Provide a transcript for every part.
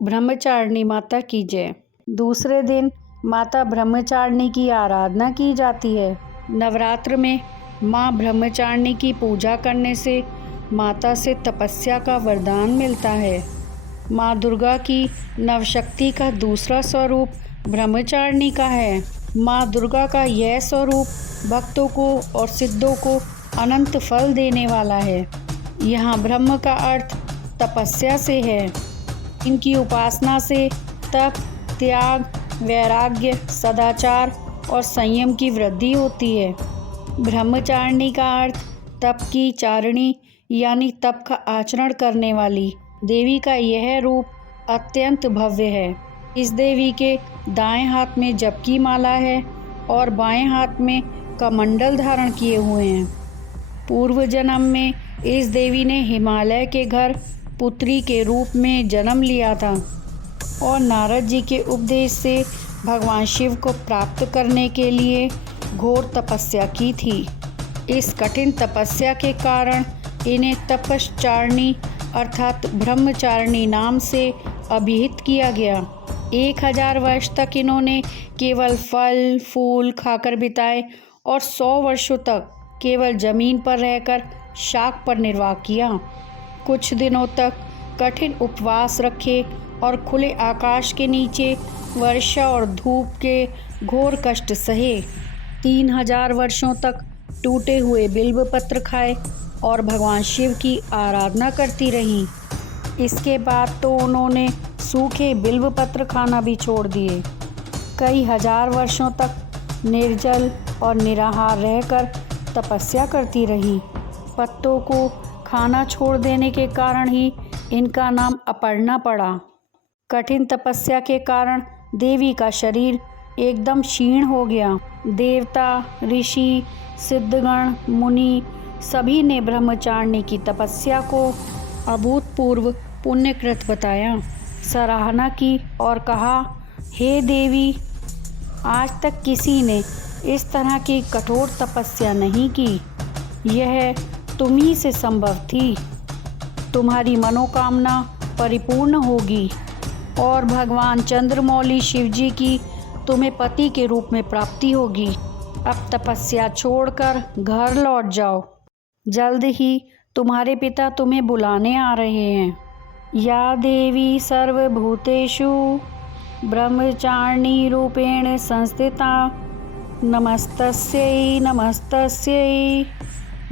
ब्रह्मचारिणी माता की जय। दूसरे दिन माता ब्रह्मचारिणी की आराधना की जाती है। नवरात्र में माँ ब्रह्मचारिणी की पूजा करने से माता से तपस्या का वरदान मिलता है। माँ दुर्गा की नवशक्ति का दूसरा स्वरूप ब्रह्मचारिणी का है। माँ दुर्गा का यह स्वरूप भक्तों को और सिद्धों को अनंत फल देने वाला है। यहाँ ब्रह्म का अर्थ तपस्या से है। इनकी उपासना से तप, त्याग, वैराग्य, सदाचार और संयम की वृद्धि होती है। ब्रह्मचारिणी का अर्थ तप की चारिणी यानी तप का आचरण करने वाली। देवी का यह रूप अत्यंत भव्य है। इस देवी के दाएं हाथ में जप की माला है और बाएं हाथ में कमंडल धारण किए हुए हैं। पूर्व जन्म में इस देवी ने हिमालय के घर पुत्री के रूप में जन्म लिया था और नारद जी के उपदेश से भगवान शिव को प्राप्त करने के लिए घोर तपस्या की थी। इस कठिन तपस्या के कारण इन्हें तपश्चारिणी अर्थात ब्रह्मचारिणी नाम से अभिहित किया गया। 1000 वर्ष तक इन्होंने केवल फल फूल खाकर बिताए और 100 वर्षों तक केवल जमीन पर रहकर शाक पर निर्वाह किया। कुछ दिनों तक कठिन उपवास रखे और खुले आकाश के नीचे वर्षा और धूप के घोर कष्ट सहे। 3000 वर्षों तक टूटे हुए बिल्व पत्र खाए और भगवान शिव की आराधना करती रहीं। इसके बाद तो उन्होंने सूखे बिल्व पत्र खाना भी छोड़ दिए। कई हजार वर्षों तक निर्जल और निराहार रहकर तपस्या करती रही। पत्तों को खाना छोड़ देने के कारण ही इनका नाम अपर्णा पड़ा। कठिन तपस्या के कारण देवी का शरीर एकदम क्षीण हो गया। देवता, ऋषि, सिद्धगण, मुनि सभी ने ब्रह्मचारिणी की तपस्या को अभूतपूर्व पुण्यकृत बताया, सराहना की और कहा, हे देवी, आज तक किसी ने इस तरह की कठोर तपस्या नहीं की। यह तुम ही से संभव थी। तुम्हारी मनोकामना परिपूर्ण होगी और भगवान चंद्रमौली शिवजी की तुम्हें पति के रूप में प्राप्ति होगी। अब तपस्या छोड़कर घर लौट जाओ। जल्द ही तुम्हारे पिता तुम्हें बुलाने आ रहे हैं। या देवी सर्वभूतेषु ब्रह्मचारिणी रूपेण संस्थिता नमस्तस्यै नमस्तस्यै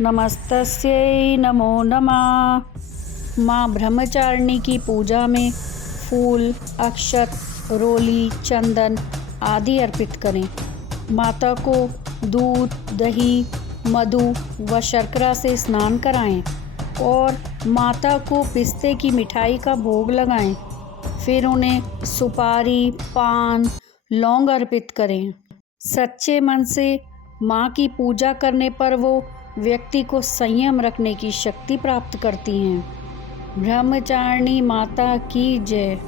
नमस्तस्यै नमो नमः। माँ ब्रह्मचारिणी की पूजा में फूल, अक्षत, रोली, चंदन आदि अर्पित करें। माता को दूध, दही, मधु व शर्करा से स्नान कराएं और माता को पिस्ते की मिठाई का भोग लगाएं। फिर उन्हें सुपारी, पान, लौंग अर्पित करें। सच्चे मन से माँ की पूजा करने पर वो व्यक्ति को संयम रखने की शक्ति प्राप्त करती हैं। ब्रह्मचारिणी माता की जय।